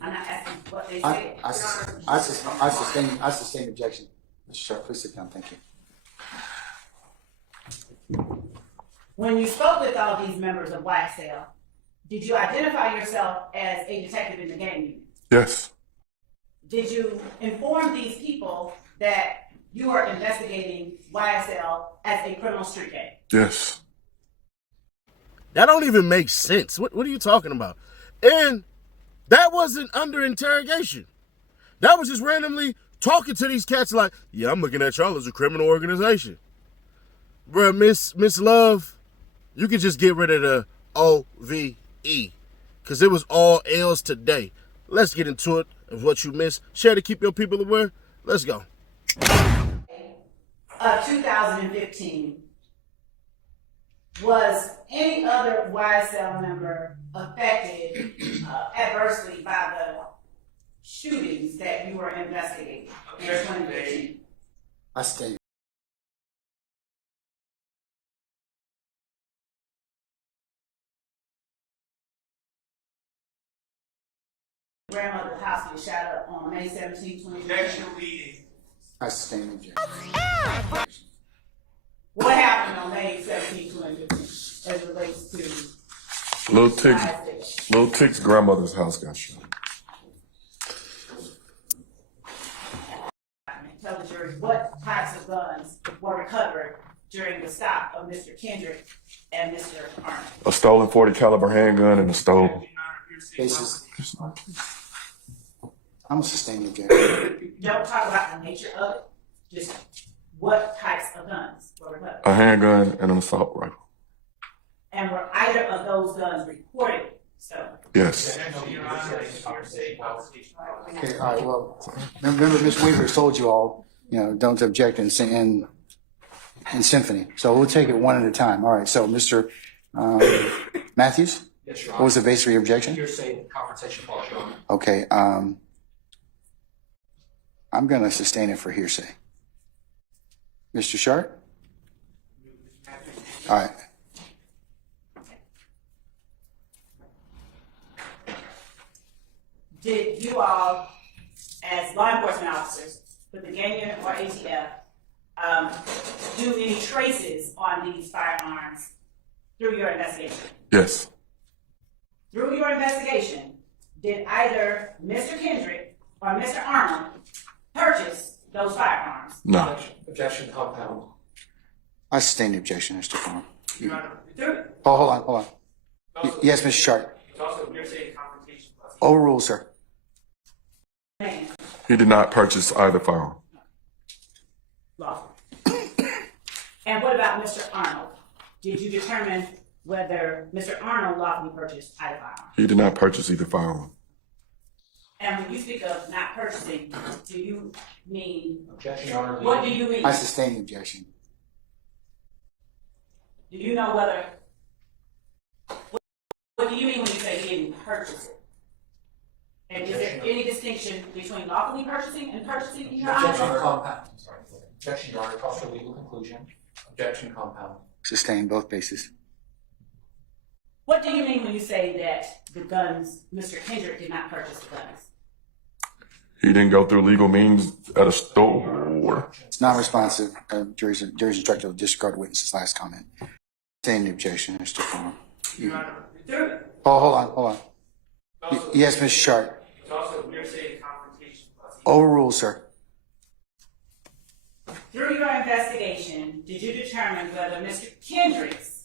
I'm not asking what they I, say. I sustain objection. Mr. Sharp, please sit down. Thank you. When you spoke with all these members of YSL, did you identify yourself as a detective in the gang unit? Yes. Did you inform these people that you are investigating YSL as a criminal street gang? Yes. That don't even make sense. What are you talking about? And that wasn't under interrogation. That was just randomly talking to these cats like, yeah, I'm looking at y'all as a criminal organization. Bruh, Miss Love, you could just get rid of the O-V-E. Because it was all L's today. Let's get into it of what you missed. Share to keep your people aware. Let's go. 2015, was any other YSL member affected adversely by the shootings that you were investigating in 2015? I stay. Grandmother's house was shot up on May 17, 2015. I sustain objection. What happened on May 17, 2015 as it relates to Lil Tick's grandmother's house got shot. Tell the jury what types of guns were recovered during the stop of Mr. Kendrick and Mr. Arnold. A stolen .40 caliber handgun and a stolen. Basis. I'm sustaining objection. Don't talk about the nature of it, just what types of guns were recovered. A handgun and an assault rifle. And were either of those guns reported stolen? Yes. Okay, all right, well, remember Ms. Weaver told you all, don't object in symphony. So we'll take it one at a time. All right, so Mr. Matthews? Yes, Your What Honor. was the base for your objection? Hearsay confrontation clause, Your Honor. Okay, I'm going to sustain it for hearsay. Mr. Sharp? All right. Did you all, as law enforcement officers with the gang unit or ATF, do any traces on these firearms through your investigation? Yes. Through your investigation, did either Mr. Kendrick or Mr. Arnold purchase those firearms? No. Objection compound. I sustain the objection, Mr. Farmer. Through, Oh, hold on. Yes, Mr. Sharp. It's also hearsay confrontation clause. Overruled, sir. man, He did not purchase either firearm. lawful. And what about Mr. Arnold? Did you determine whether Mr. Arnold lawfully purchased either firearm? He did not purchase either firearm. And when you speak of not purchasing, do you mean, Objection, Your Honor. what do you mean? I sustain the objection. Do you know whether, what do you mean when you say he didn't purchase it? And is there any distinction between lawfully purchasing and purchasing in your Objection honor? compound. I'm sorry. Objection, Your Honor. Calls for legal conclusion. Objection compound. Sustain both bases. What do you mean when you say that the guns, Mr. Kendrick did not purchase the guns? He didn't go through legal means at a store. It's non-responsive. Jury's instructed to disregard the witness's last comment. Sustain the objection, Mr. Farmer. Through, Oh, hold on. Yes, Mr. Sharp. It's also hearsay confrontation clause. Overruled, sir. through your investigation, did you determine whether Mr. Kendrick's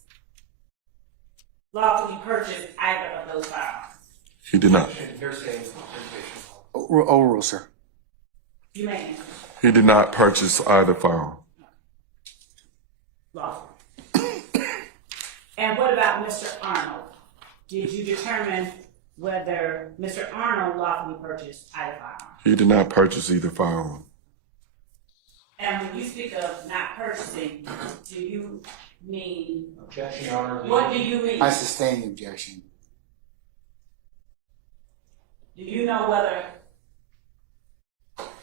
lawfully purchased either of those firearms? He did not. Hearsay confrontation clause. Overruled, sir. You may answer. He did not purchase either firearm. Lawful. And what about Mr. Arnold? Did you determine whether Mr. Arnold lawfully purchased either firearm? He did not purchase either firearm. And when you speak of not purchasing, do you mean, Objection, Your Honor. what do you mean? I sustain the objection. Do you know whether,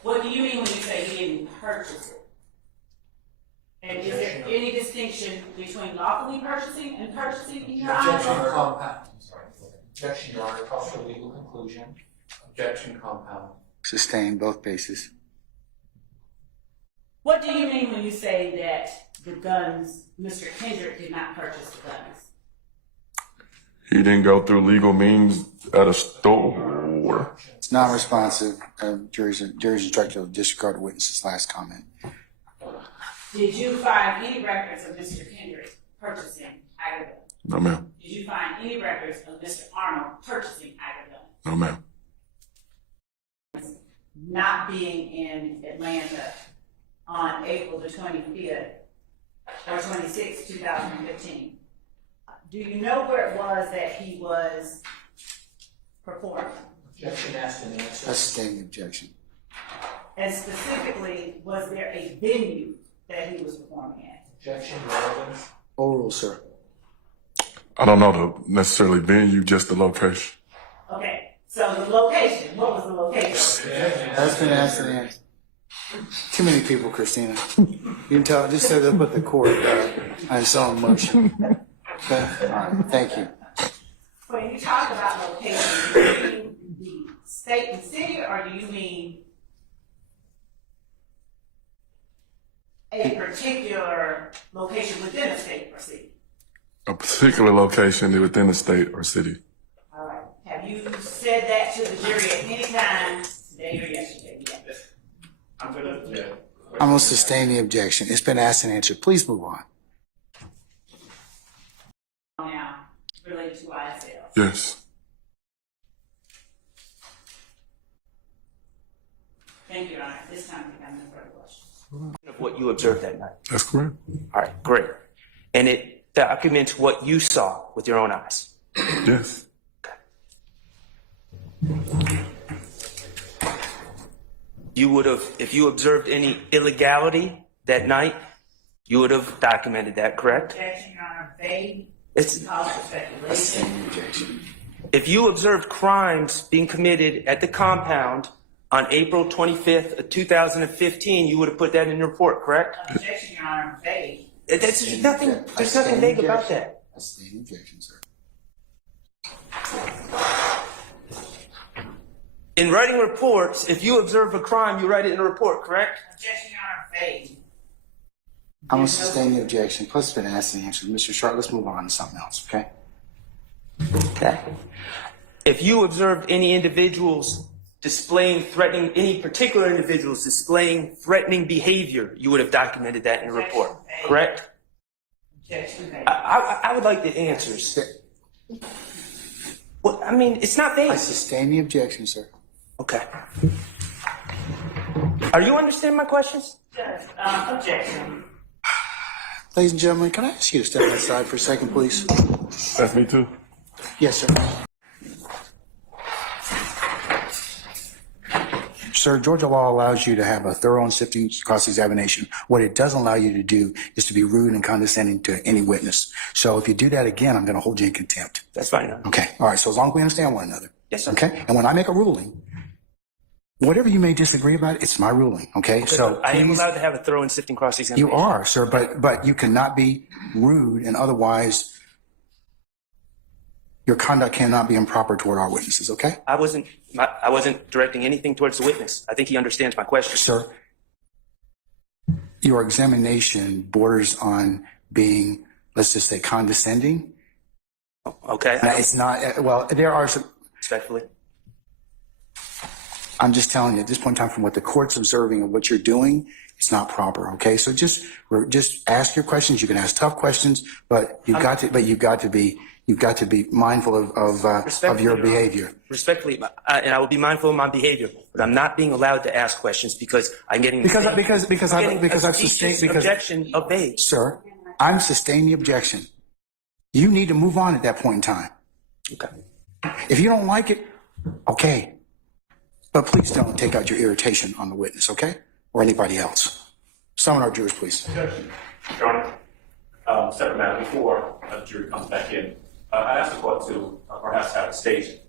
what do you mean when you say he didn't purchase it? And is there any distinction between lawfully purchasing and purchasing in your Objection honor? compound. I'm sorry. Objection, Your Honor. Calls for legal conclusion. Objection compound. Sustain both bases. What do you mean when you say that the guns, Mr. Kendrick did not purchase the guns? He didn't go through legal means at a store. It's non-responsive. Jury's instructed to disregard the witness's last comment. Did you find any records of Mr. Kendrick purchasing either gun? No, ma'am. Did you find any records of Mr. Arnold purchasing either gun? No, ma'am. Not being in Atlanta on April the 25th or 26th, 2015. Do you know where it was that he was performing? Objection asked and answered. I sustain the objection. And specifically, was there a venue that he was performing at? Objection relevance. Oral, sir. I don't know the necessarily venue, just the location. Okay, so the location, what was the location? That's been asked and answered. Too many people, Christina. You can tell, just so they'll put the court on its own motion. Okay? All right, thank you. When you talk about location, do you mean the state and city, or do you mean a particular location within a state or city? A particular location within the state or city. All right. Have you said that to the jury at any time today or yesterday? Yes. I'm going to sustain the objection. It's been asked and answered. Please move on. Now, related to ISL. Yes. Thank you, Your Honor. This time we have no further questions. Of what you observed that night. That's correct. All right, great. And it documents what you saw with your own eyes. Yes. You would have, if you observed any illegality that night, you would have documented that, correct? Objection, Your Honor. Vague. It's, Cause for speculation. Sustain the objection. if you observed crimes being committed at the compound on April 25th of 2015, you would have put that in your report, correct? Objection, Your Honor. Vague. There's nothing vague about that. I sustain the objection, sir. In writing reports, if you observe a crime, you write it in a report, correct? Objection, Your Honor. Vague. I'm going to sustain the objection. Plus, it's been asked and answered. Mr. Sharp, let's move on to something else, okay? Okay. If you observed any individuals displaying threatening, any particular individuals displaying threatening behavior, you would have documented that in your report, correct? Objection. Vague. I would like the answers. Well, I mean, it's not I vague. sustain the objection, sir. Okay. Are you understanding my questions? Judge, objection. Ladies and gentlemen, can I ask you to step outside for a second, please? That's me too. Yes, sir. Sir, Georgia law allows you to have a thorough and sifting cross-examination. What it doesn't allow you to do is to be rude and condescending to any witness. So if you do that again, I'm going to hold you in contempt. That's fine. Your Honor. Okay. All right. So as long as we understand one another. Yes, sir. Okay. And when I make a ruling, whatever you may disagree about, it's my ruling. Okay. So I am please, allowed to have a thorough and sifting cross-examination. you are, sir, but you cannot be rude and otherwise your conduct cannot be improper toward our witnesses. Okay. I wasn't directing anything towards the witness. I think he understands my question. Sir, your examination borders on being, let's just say, condescending. Okay. Now, it's not, well, there are some, Respectfully. I'm just telling you at this point in time, from what the court's observing and what you're doing, it's not proper. Okay. So just ask your questions. You can ask tough questions, but you've got to be mindful of your Respectfully, Your Honor. behavior. Respectfully, and I will be mindful of my behavior, but I'm not being allowed to ask questions because I'm getting Because I'm getting I've a sustained, specious because, objection of vague. sir, I'm sustaining the objection. You need to move on at that point in time. Okay. If you don't like it, okay. But please don't take out your irritation on the witness, okay? Or anybody else. Summon our jurors, please. Your Honor, separate matter, before the jury comes back in, I asked the court to perhaps have a stage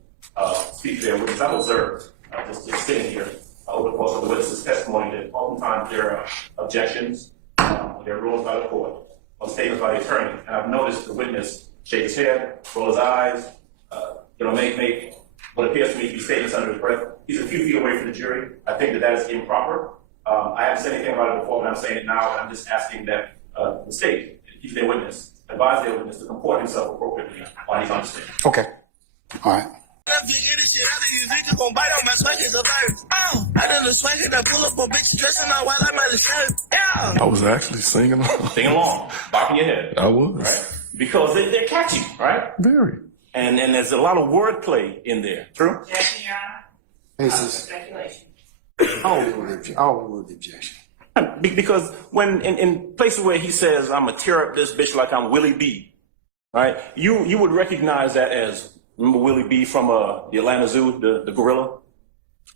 speak to their witness. I've observed, just sitting here, over the course of the witness's testimony, that oftentimes there are objections, there are rules by the court, or statements by the attorney, and I've noticed the witness shake his head, roll his eyes, make what appears to me to be statements under his breath. He's a few feet away from the jury. I think that is improper. I haven't said anything about it before, but I'm saying it now, and I'm just asking that the state, if he's their witness, advise their witness to comport himself appropriately while he's on the stand. Okay. All right. I done the swag and I pull up on bitches dressing all white like my shirt. Yeah. I was actually singing along. Sing along, bopping your head. I was. Right? Because they're catchy, right? Very. And there's a lot of wordplay in there. True? Objection, Your Honor. Cases. Speculation. I'll the objection. Because when in places where he says, I'm gonna tear up this bitch like I'm Willie B, right? You would recognize that as, remember Willie B from the Atlanta Zoo, the gorilla?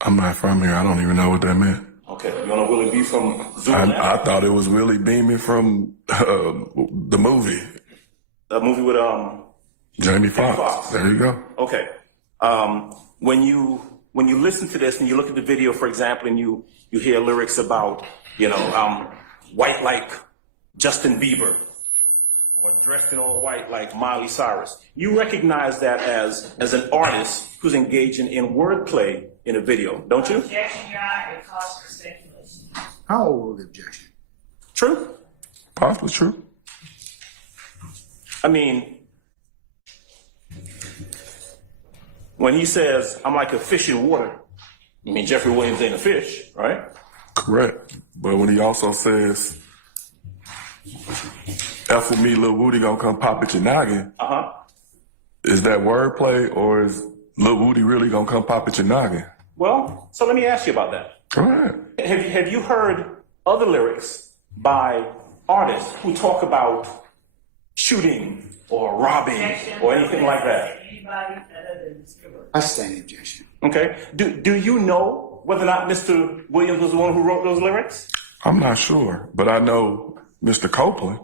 I'm not from here. I don't even know what that meant. Okay, you know Willie B from Zoo Atlanta? I thought it was Willie Beeman from the movie. The movie with Jamie Foxx. Foxx. There you go. Okay. When you listen to this and you look at the video, for example, and you hear lyrics about, white like Justin Bieber or dressed in all white like Miley Cyrus, you recognize that as an artist who's engaging in wordplay in a video, don't you? Objection, Your Honor. It calls for speculation. I'll overrule the objection. True? Possibly true. I mean, when he says, I'm like a fish in water, I mean, Jeffrey Williams ain't a fish, right? Correct. But when he also says, F with me, Lil Woody gonna come pop at your noggin, is that wordplay or is Lil Woody really gonna come pop at your noggin? Well, so let me ask you about that. Go ahead. Have you heard other lyrics by artists who talk about shooting or robbing Objection. or anything like that? Anybody other than Mr. Wood. I stand the objection. Okay. Do you know whether or not Mr. Williams was the one who wrote those lyrics? I'm not sure, but I know Mr. Copeland,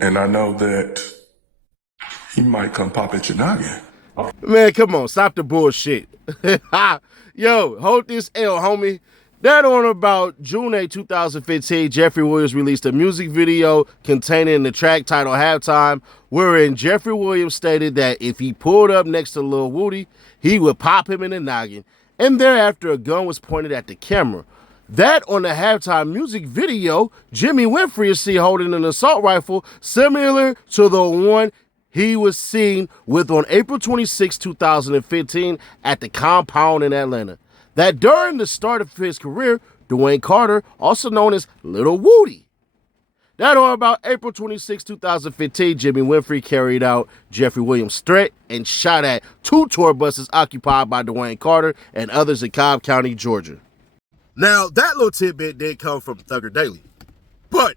and I know that he might come pop at your noggin. Man, come on, stop the bullshit. Yo, hold this L, homie. That on about June 8, 2015, Jeffrey Williams released a music video containing the track title Halftime, wherein Jeffrey Williams stated that if he pulled up next to Lil Woody, he would pop him in the noggin, and thereafter a gun was pointed at the camera. That on the Halftime music video, Jimmy Winfrey is seen holding an assault rifle similar to the one he was seen with on April 26, 2015 at the compound in Atlanta. That during the start of his career, Dwayne Carter, also known as Little Woody. That on about April 26, 2015, Jimmy Winfrey carried out Jeffrey Williams' threat and shot at 2 tour buses occupied by Dwayne Carter and others in Cobb County, Georgia. Now, that little tidbit did come from Thugger Daily. But,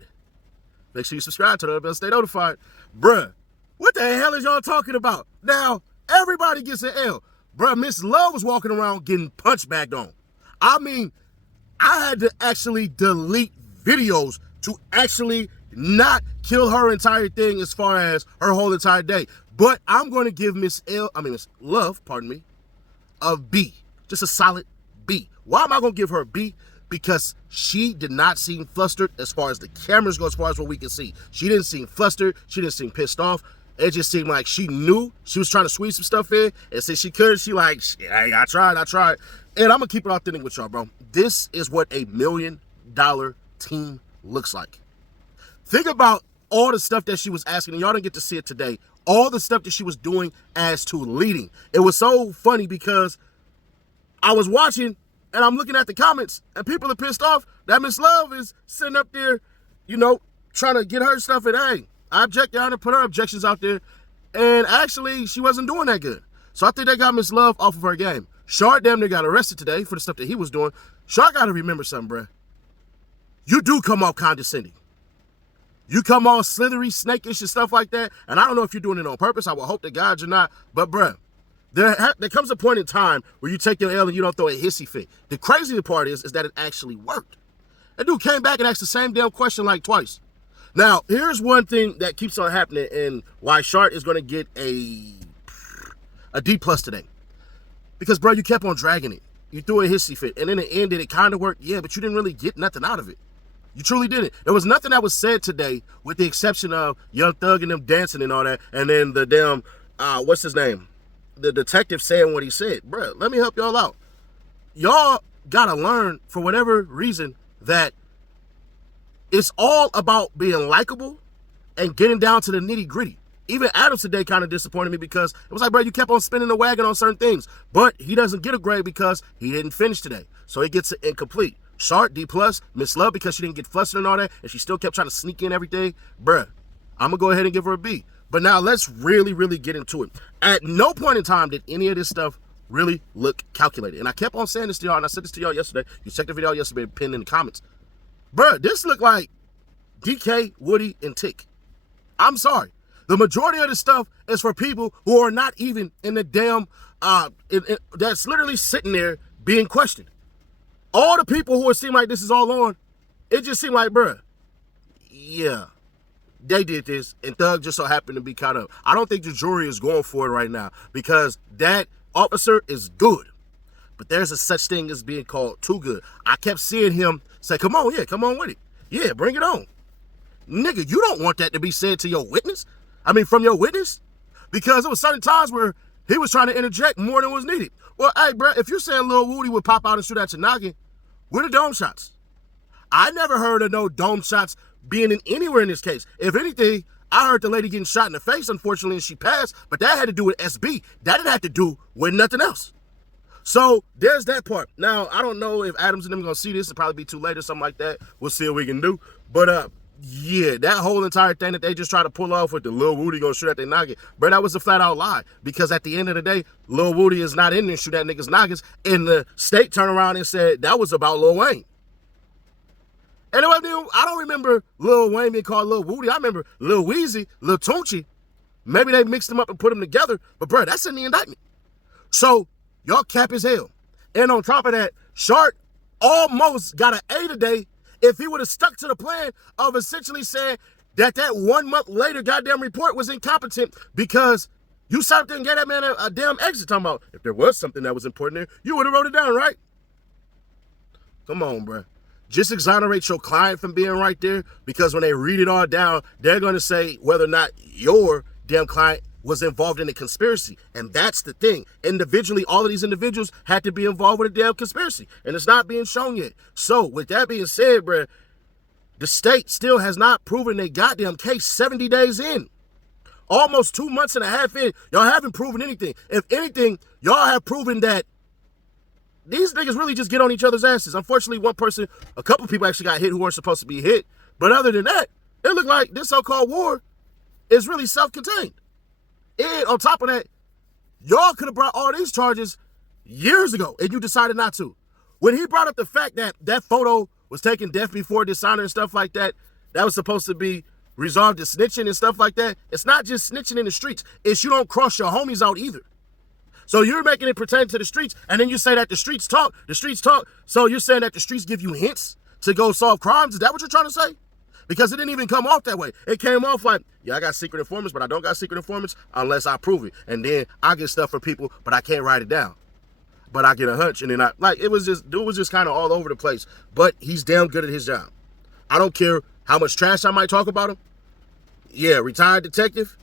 make sure you subscribe to the bell, stay notified. Bruh, what the hell is y'all talking about? Now, everybody gets an L. Bruh, Miss Love was walking around getting punch bagged on. I mean, I had to actually delete videos to actually not kill her entire thing as far as her whole entire day. But I'm going to give Miss Love, a B. Just a solid B. Why am I going to give her a B? Because she did not seem flustered as far as the cameras go, as far as what we can see. She didn't seem flustered. She didn't seem pissed off. It just seemed like she knew she was trying to squeeze some stuff in, and since she could, she like, hey, I tried. And I'm going to keep it authentic with y'all, bro. This is what a $1 million team looks like. Think about all the stuff that she was asking, and y'all didn't get to see it today. All the stuff that she was doing as to leading. It was so funny because I was watching, and I'm looking at the comments, and people are pissed off that Miss Love is sitting up there, trying to get her stuff in. Hey, I object, Your Honor, put her objections out there. And actually, she wasn't doing that good. So I think they got Miss Love off of her game. Shard damn near got arrested today for the stuff that he was doing. Shard got to remember something, bruh. You do come off condescending. You come off slithery, snakish, and stuff like that. And I don't know if you're doing it on purpose. I will hope to God you're not. But, bruh, there comes a point in time where you take your L and you don't throw a hissy fit. The crazy part is that it actually worked. That dude came back and asked the same damn question like twice. Now, here's one thing that keeps on happening and why Shart is going to get a D+ today. Because, bro, you kept on dragging it. You threw a hissy fit. And in the end, did it kind of work? Yeah, but you didn't really get nothing out of it. You truly didn't. There was nothing that was said today with the exception of Young Thug and them dancing and all that. And then the damn, what's his name? the detective saying what he said. Bruh, let me help y'all out. Y'all gotta learn, for whatever reason, that it's all about being likable and getting down to the nitty gritty. Even Adams today kind of disappointed me because it was like, bro, you kept on spinning the wagon on certain things, but he doesn't get a grade because he didn't finish today. So he gets it incomplete. Sharp, D+, Miss Love, because she didn't get flustered and all that, and she still kept trying to sneak in everything. Bruh, I'm gonna go ahead and give her a B. But now let's really, really get into it. At no point in time did any of this stuff really look calculated. And I kept on saying this to y'all, and I said this to y'all yesterday. You checked the video out yesterday, pinned in the comments. Bruh, this looked like DK, Woody, and Tick. I'm sorry. The majority of this stuff is for people who are not even in the damn, that's literally sitting there being questioned. All the people who seem like this is all on, it just seemed like, bruh, yeah, they did this, and Thug just so happened to be caught up. I don't think the jury is going for it right now because that officer is good, but there's a such thing as being called too good. I kept seeing him say, come on, yeah, come on with it. Yeah, bring it on. Nigga, you don't want that to be said to your witness. I mean, from your witness? Because there was certain times where he was trying to interject more than was needed. Well, hey, bro, if you're saying Lil Woody would pop out and shoot at your noggin, where the dome shots? I never heard of no dome shots being in anywhere in this case. If anything, I heard the lady getting shot in the face, unfortunately, and she passed, but that had to do with SB. That didn't have to do with nothing else. So there's that part. Now, I don't know if Adams and them are going to see this. It'll probably be too late or something like that. We'll see what we can do. But, yeah, that whole entire thing that they just try to pull off with the Lil Woody gonna shoot at their noggin, bro, that was a flat out lie. Because at the end of the day, Lil Woody is not in there shoot at niggas' noggins, and the state turned around and said that was about Lil Wayne. And I don't remember Lil Wayne being called Lil Woody. I remember Lil Weezy, Lil Tunchi. Maybe they mixed them up and put them together, but bro, that's in the indictment. So y'all cap as hell. And on top of that, Sharp almost got an A today. If he would have stuck to the plan of essentially saying that 1 month later goddamn report was incompetent because you sat there and gave that man a damn exit, talking about if there was something that was important there, you would have wrote it down, right? Come on, bro. Just exonerate your client from being right there, because when they read it all down, they're going to say whether or not your damn client was involved in a conspiracy. And that's the thing. Individually, all of these individuals had to be involved with a damn conspiracy. And it's not being shown yet. So, with that being said, bruh, the state still has not proven their goddamn case 70 days in. Almost 2 months and a half in. Y'all haven't proven anything. If anything, y'all have proven that these niggas really just get on each other's asses. Unfortunately, a couple people actually got hit who weren't supposed to be hit. But other than that, it looked like this so-called war is really self-contained. And on top of that, y'all could have brought all these charges years ago, and you decided not to. When he brought up the fact that that photo was taken death before dishonor and stuff like that, that was supposed to be resolved as snitching and stuff like that, it's not just snitching in the streets. It's you don't cross your homies out either. So you're making it pertain to the streets, and then you say that the streets talk. So you're saying that the streets give you hints to go solve crimes? Is that what you're trying to say? Because it didn't even come off that way. It came off like, yeah, I got secret informants, but I don't got secret informants unless I prove it. And then I get stuff from people, but I can't write it down. But I get a hunch, and then dude was just kind of all over the place. But he's damn good at his job. I don't care how much trash I might talk about him. Yeah, retired detective,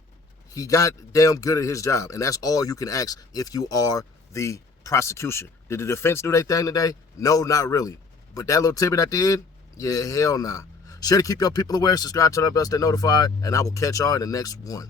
he got damn good at his job. And that's all you can ask if you are the prosecution. Did the defense do their thing today? No, not really. But that little tidbit at the end, yeah, hell nah. Sure to keep your people aware, subscribe, turn on the bell, stay notified, and I will catch y'all in the next one.